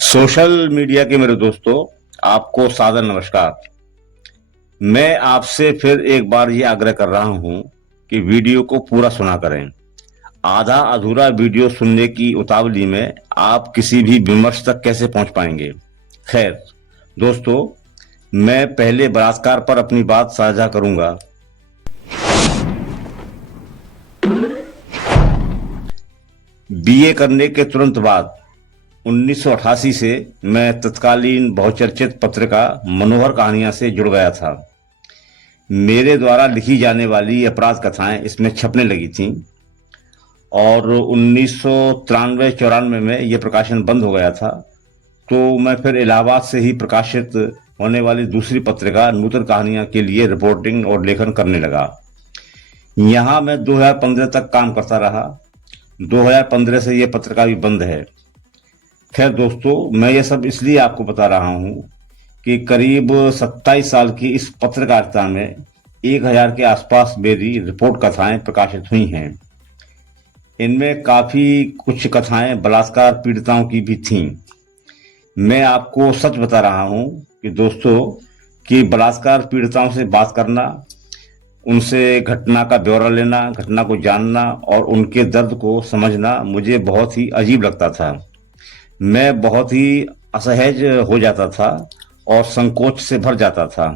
Social media के मेरे दोस्तों, आपको सादर नमस्कार। मैं आपसे फिर एक बार ये आग्रह कर रहा हूं कि वीडियो को पूरा सुना करें। आधा अधूरा वीडियो सुनने की उतावली में आप किसी भी विमर्श तक कैसे पहुंच पाएंगे। खैर दोस्तों, मैं पहले बलात्कार पर अपनी बात साझा करूंगा। बीए करने के तुरंत बाद 1988 से मैं तत्कालीन बहुचर्चित पत्रिका मनोहर कहानियां से जुड़ गया था। मेरे द्वारा लिखी जाने वाली अपराध कथाएं इसमें छपने लगी थीं और 1993-94 में यह प्रकाशन बंद हो गया था। तो मैं फिर इलाहाबाद से ही प्रकाशित होने वाली दूसरी पत्रिका नूतन कहानियां के लिए रिपोर्टिंग और लेखन करने लगा। यहाँ मैं 2015 तक काम करता रहा। 2015 से यह पत्रिका भी बंद है। खैर दोस्तों, मैं ये सब इसलिए आपको बता रहा हूं कि करीब 27 साल की इस पत्रकारिता में 1000 के आसपास मेरी रिपोर्ट कथाएं प्रकाशित हुई हैं। इनमें काफी कुछ कथाएं बलात्कार पीड़िताओं की भी थीं। मैं आपको सच बता रहा हूं कि दोस्तों, कि बलात्कार पीड़िताओं से बात करना, उनसे घटना का ब्यौरा लेना, घटना को जानना और उनके दर्द को समझना मुझे बहुत ही अजीब लगता था। मैं बहुत ही असहज हो जाता था और संकोच से भर जाता था।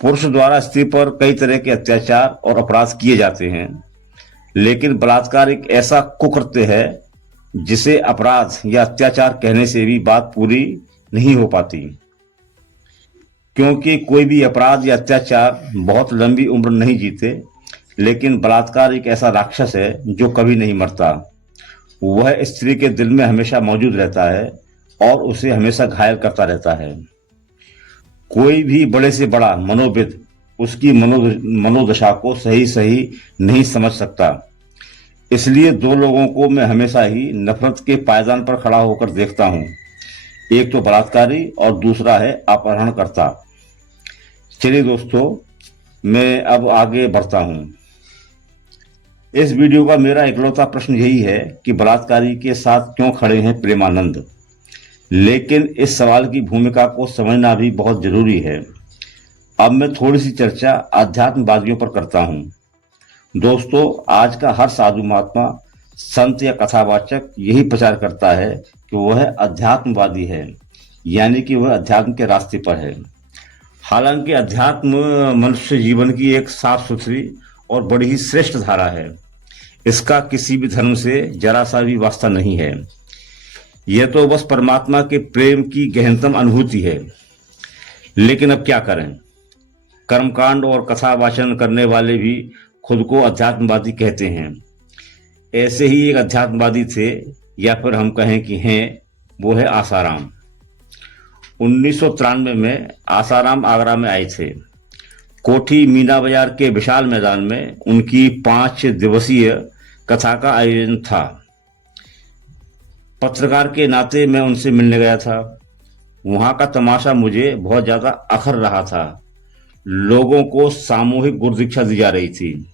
पुरुष द्वारा स्त्री पर कई तरह के अत्याचार और अपराध किए जाते हैं, लेकिन बलात्कार एक ऐसा कुकृत्य है जिसे अपराध या अत्याचार कहने से भी बात पूरी नहीं हो पाती, क्योंकि कोई भी अपराध या अत्याचार बहुत लंबी उम्र नहीं जीते, लेकिन बलात्कार एक ऐसा राक्षस है जो कभी नहीं मरता। वह स्त्री के दिल में हमेशा मौजूद रहता है और उसे हमेशा घायल करता रहता है। कोई भी बड़े से बड़ा मनोविद उसकी मनोदशा को सही सही नहीं समझ सकता। इसलिए दो लोगों को मैं हमेशा ही नफरत के पायदान पर खड़ा होकर देखता हूं। एक तो बलात्कारी और दूसरा है अपहरणकर्ता। चलिए दोस्तों, मैं अब आगे बढ़ता हूं। इस वीडियो का मेरा इकलौता प्रश्न यही है कि बलात्कारी के साथ क्यों खड़े हैं प्रेमानंद। लेकिन इस सवाल की भूमिका को समझना भी बहुत जरूरी है। अब मैं थोड़ी सी चर्चा अध्यात्मवादियों पर करता हूं। दोस्तों, आज का हर साधु महात्मा, संत या कथावाचक यही प्रचार करता है कि वह अध्यात्मवादी है, यानी कि वह अध्यात्म के रास्ते पर है। हालांकि अध्यात्म मनुष्य जीवन की एक साफ सुथरी और बड़ी ही श्रेष्ठ धारा है। इसका किसी भी धर्म से जरा सा भी वास्ता नहीं है। यह तो बस परमात्मा के प्रेम की गहनतम अनुभूति है। लेकिन अब क्या करें, कर्मकांड और कथा वाचन करने वाले भी खुद को अध्यात्मवादी कहते हैं। ऐसे ही एक अध्यात्मवादी थे, या फिर हम कहें कि हैं, वो है आसाराम। 1993 में आसाराम आगरा में आए थे। कोठी मीना बाजार के विशाल मैदान में उनकी 5 दिवसीय कथा का आयोजन था। पत्रकार के नाते मैं उनसे मिलने गया था। वहां का तमाशा मुझे बहुत ज्यादा अखर रहा था। लोगों को सामूहिक गुरु दीक्षा दी जा रही थी।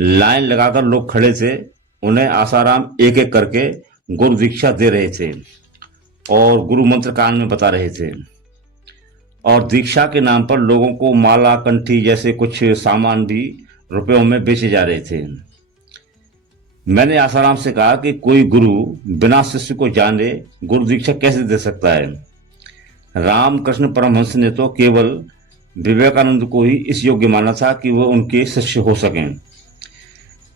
लाइन लगाकर लोग खड़े थे। उन्हें आसाराम एक एक करके गुरु दीक्षा दे रहे थे और गुरु मंत्र कान में बता रहे थे। और दीक्षा के नाम पर लोगों को माला, कंठी जैसे कुछ सामान भी रुपयों में बेचे जा रहे थे। मैंने आसाराम से कहा कि कोई गुरु बिना शिष्य को जाने गुरु दीक्षा कैसे दे सकता है। रामकृष्ण परमहंस ने तो केवल विवेकानंद को ही इस योग्य माना था कि वह उनके शिष्य हो सकें।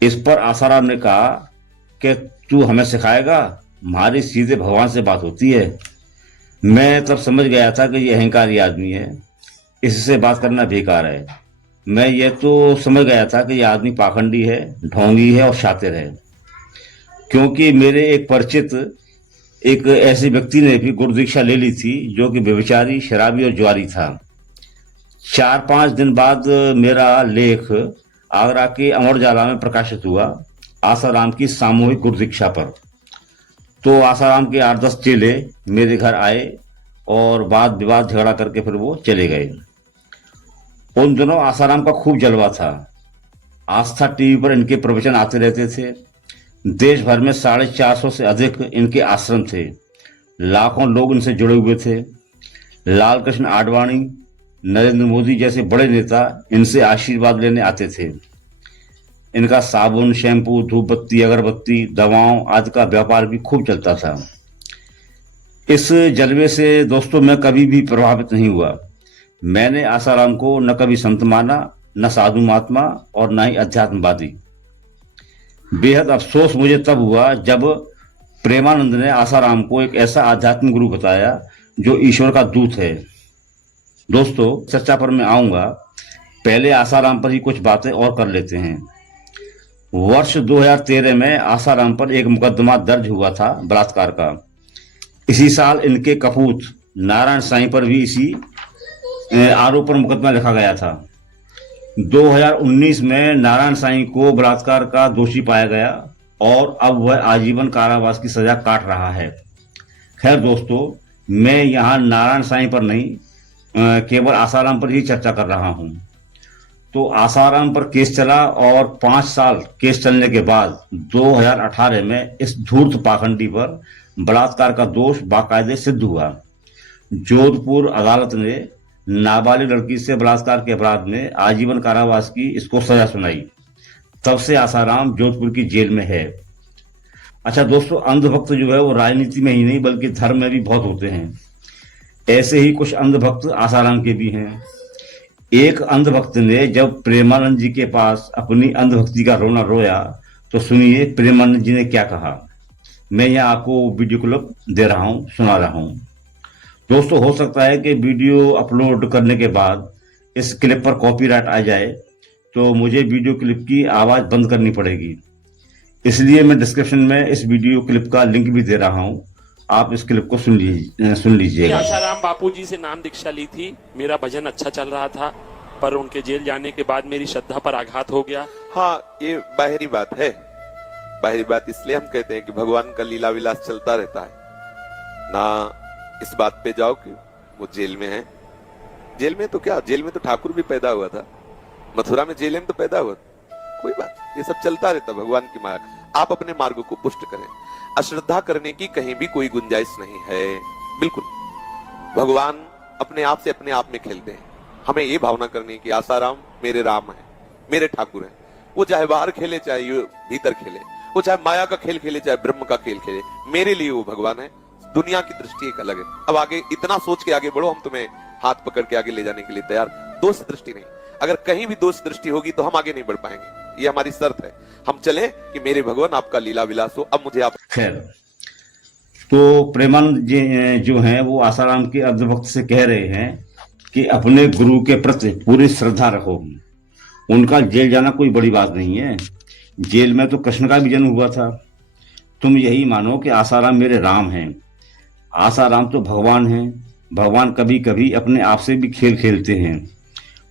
इस पर आसाराम ने कहा कि तू हमें सिखाएगा, हमारी सीधे भगवान से बात होती है। मैं तब समझ गया था कि यह अहंकारी आदमी है, इससे बात करना बेकार है। मैं यह तो समझ गया था कि यह आदमी पाखंडी है, ढोंगी है और शातिर है, क्योंकि मेरे एक परिचित एक ऐसे व्यक्ति ने भी गुरु दीक्षा ले ली थी जो कि व्यभिचारी, शराबी और जुआरी था। 4-5 दिन बाद मेरा लेख आगरा के अमर उजाला में प्रकाशित हुआ आसाराम की सामूहिक गुरु दीक्षा पर। तो आसाराम के 8-10 चेले मेरे घर आए और वाद विवाद झगड़ा करके फिर वो चले गए। उन दिनों आसाराम का खूब जलवा था। आस्था टीवी पर इनके प्रवचन आते रहते थे। देश भर में 450 से अधिक इनके आश्रम थे। लाखों लोग इनसे जुड़े हुए थे। लाल कृष्ण आडवाणी, नरेंद्र मोदी जैसे बड़े नेता इनसे आशीर्वाद लेने आते थे। इनका साबुन, शैम्पू, धूप बत्ती, अगरबत्ती, दवाओं आदि का व्यापार भी खूब चलता था। इस जलवे से दोस्तों मैं कभी भी प्रभावित नहीं हुआ। मैंने आसाराम को न कभी संत माना, न साधु महात्मा और न ही अध्यात्मवादी। बेहद अफसोस मुझे तब हुआ जब प्रेमानंद ने आसाराम को एक ऐसा आध्यात्मिक गुरु बताया जो ईश्वर का दूत है। दोस्तों, चर्चा पर मैं आऊंगा, पहले आसाराम पर ही कुछ बातें और कर लेते हैं। वर्ष 2013 में आसाराम पर एक मुकदमा दर्ज हुआ था बलात्कार का। इसी साल इनके कपूत नारायण साईं पर भी इसी आरोप पर मुकदमा लिखा गया था। 2019 में नारायण साईं को बलात्कार का दोषी पाया गया और अब वह आजीवन कारावास की सजा काट रहा है। खैर दोस्तों, मैं यहाँ नारायण साईं पर नहीं, केवल आसाराम पर ही चर्चा कर रहा हूँ। तो आसाराम पर केस चला और 5 साल केस चलने के बाद 2018 में इस धूर्त पाखंडी पर बलात्कार का दोष बाकायदे सिद्ध हुआ। जोधपुर अदालत ने नाबालिग लड़की से बलात्कार के अपराध में आजीवन कारावास की इसको सजा सुनाई। तब से आसाराम जोधपुर की जेल में है। अच्छा दोस्तों, अंधभक्त जो है वो राजनीति में ही नहीं बल्कि धर्म में भी बहुत होते हैं। ऐसे ही कुछ अंधभक्त आसाराम के भी हैं। एक अंधभक्त ने जब प्रेमानंद जी के पास अपनी अंधभक्ति का रोना रोया तो सुनिए प्रेमानंद जी ने क्या कहा। मैं यहाँ आपको वीडियो क्लिप दे रहा हूँ, सुना रहा हूँ। दोस्तों, हो सकता है कि वीडियो अपलोड करने के बाद इस क्लिप पर कॉपीराइट आ जाए, तो मुझे वीडियो क्लिप की आवाज बंद करनी पड़ेगी। इसलिए मैं डिस्क्रिप्शन में इस वीडियो क्लिप का लिंक भी दे रहा हूँ, आप इस क्लिप को सुन लीजिएगा। आसाराम बापू जी से नाम दीक्षा ली थी। मेरा भजन अच्छा चल रहा था, पर उनके जेल जाने के बाद मेरी श्रद्धा पर आघात हो गया। हाँ, ये बाहरी बात है। बाहरी बात इसलिए हम कहते हैं कि भगवान का लीला विलास चलता रहता है ना। इस बात पे जाओ कि वो जेल में है। जेल में तो क्या, जेल में तो ठाकुर भी पैदा हुआ था, मथुरा में जेल में तो पैदा हुआ। कोई बात, ये सब चलता रहता भगवान की माया। आप अपने मार्ग को पुष्ट करें। अश्रद्धा करने की कहीं भी कोई गुंजाइश नहीं है। बिल्कुल भगवान अपने आप से अपने आप में खेलते हैं। हमें ये भावना करनी है कि आसाराम मेरे राम है, मेरे ठाकुर है। वो चाहे बाहर खेले चाहे भीतर खेले, वो चाहे माया का खेल खेले चाहे ब्रह्म का खेल खेले, मेरे लिए वो भगवान है। दुनिया की दृष्टि एक अलग है। अब आगे इतना सोच के आगे बढ़ो, हम तुम्हें हाथ पकड़ के आगे ले जाने के लिए तैयार। दोष दृष्टि नहीं, अगर कहीं भी दोष दृष्टि होगी तो हम आगे नहीं बढ़ पाएंगे। ये हमारी शर्त है। हम चले कि मेरे भगवान आपका लीला विलास हो। अब मुझे आप खैर, तो प्रेमानंद जी जो हैं वो आसाराम के अंधभक्त से कह रहे हैं कि अपने गुरु के प्रति पूरी श्रद्धा रखो। उनका जेल जाना कोई बड़ी बात नहीं है। जेल में तो कृष्ण का भी जन्म हुआ था। तुम यही मानो कि आसाराम मेरे राम हैं। आसाराम तो भगवान हैं। भगवान कभी कभी अपने आप से भी खेल खेलते हैं।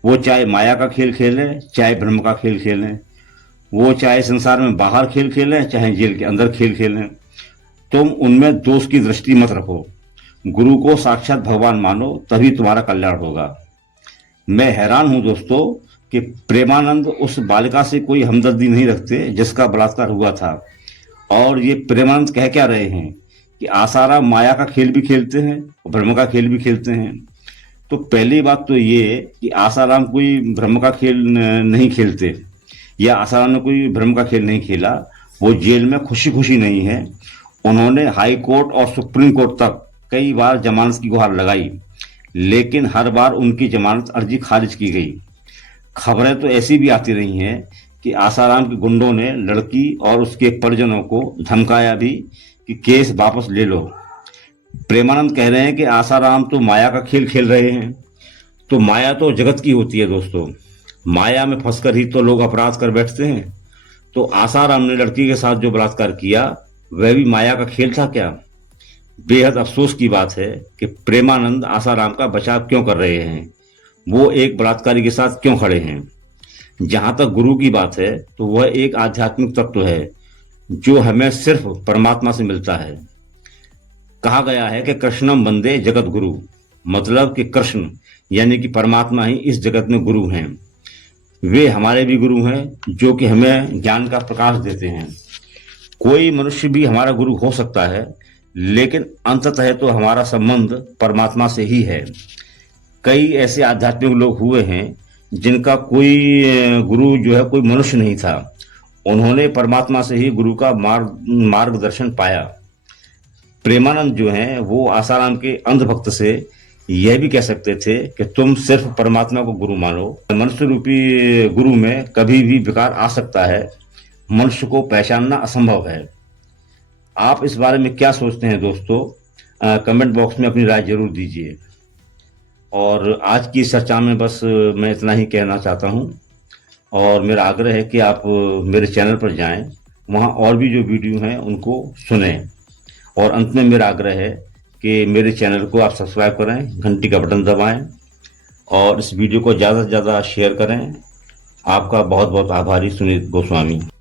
वो चाहे माया का खेल खेलें चाहे ब्रह्म का खेल खेलें, वो चाहे संसार में बाहर खेल खेलें चाहे जेल के अंदर खेल खेलें, तुम उनमें दोष की दृष्टि मत रखो। गुरु को साक्षात भगवान मानो, तभी तुम्हारा कल्याण होगा। मैं हैरान हूं दोस्तों कि प्रेमानंद उस बालिका से कोई हमदर्दी नहीं रखते जिसका बलात्कार हुआ था। और ये प्रेमानंद कह क्या रहे हैं कि आसाराम माया का खेल भी खेलते हैं और ब्रह्म का खेल भी खेलते हैं। तो पहली बात तो ये कि आसाराम कोई ब्रह्म का खेल नहीं खेलते, या आसाराम ने कोई ब्रह्म का खेल नहीं खेला। वो जेल में खुशी खुशी नहीं है। उन्होंने हाई कोर्ट और सुप्रीम कोर्ट तक कई बार जमानत की गुहार लगाई, लेकिन हर बार उनकी जमानत अर्जी खारिज की गई। खबरें तो ऐसी भी आती रही हैं कि आसाराम के गुंडों ने लड़की और उसके परिजनों को धमकाया भी कि केस वापस ले लो। प्रेमानंद कह रहे हैं कि आसाराम तो माया का खेल खेल रहे हैं। तो माया तो जगत की होती है दोस्तों। माया में फंसकर ही तो लोग अपराध कर बैठते हैं। तो आसाराम ने लड़की के साथ जो बलात्कार किया वह भी माया का खेल था क्या? बेहद अफसोस की बात है कि प्रेमानंद आसाराम का बचाव क्यों कर रहे हैं। वो एक बलात्कारी के साथ क्यों खड़े हैं? जहां तक गुरु की बात है तो वह एक आध्यात्मिक तत्व है जो हमें सिर्फ परमात्मा से मिलता है। कहा गया है कि कृष्णम वंदे जगत गुरु, मतलब कि कृष्ण यानी कि परमात्मा ही इस जगत में गुरु हैं। वे हमारे भी गुरु हैं जो कि हमें ज्ञान का प्रकाश देते हैं। कोई मनुष्य भी हमारा गुरु हो सकता है, लेकिन अंततः तो हमारा संबंध परमात्मा से ही है। कई ऐसे आध्यात्मिक लोग हुए हैं जिनका कोई गुरु जो है कोई मनुष्य नहीं था, उन्होंने परमात्मा से ही गुरु का मार्गदर्शन पाया। प्रेमानंद जो हैं वो आसाराम के अंधभक्त से यह भी कह सकते थे कि तुम सिर्फ परमात्मा को गुरु मानो, मनुष्य रूपी गुरु में कभी भी विकार आ सकता है, मनुष्य को पहचानना असंभव है। आप इस बारे में क्या सोचते हैं दोस्तों? कमेंट बॉक्स में अपनी राय जरूर दीजिए। और आज की चर्चा में बस मैं इतना ही कहना चाहता हूं, और मेरा आग्रह है कि आप मेरे चैनल पर जाएं, वहां और भी जो वीडियो हैं उनको सुनें। और अंत में मेरा आग्रह है कि मेरे चैनल को आप सब्सक्राइब करें, घंटी का बटन दबाएं और इस वीडियो को ज़्यादा से ज़्यादा शेयर करें। आपका बहुत बहुत आभारी, सुनीत गोस्वामी।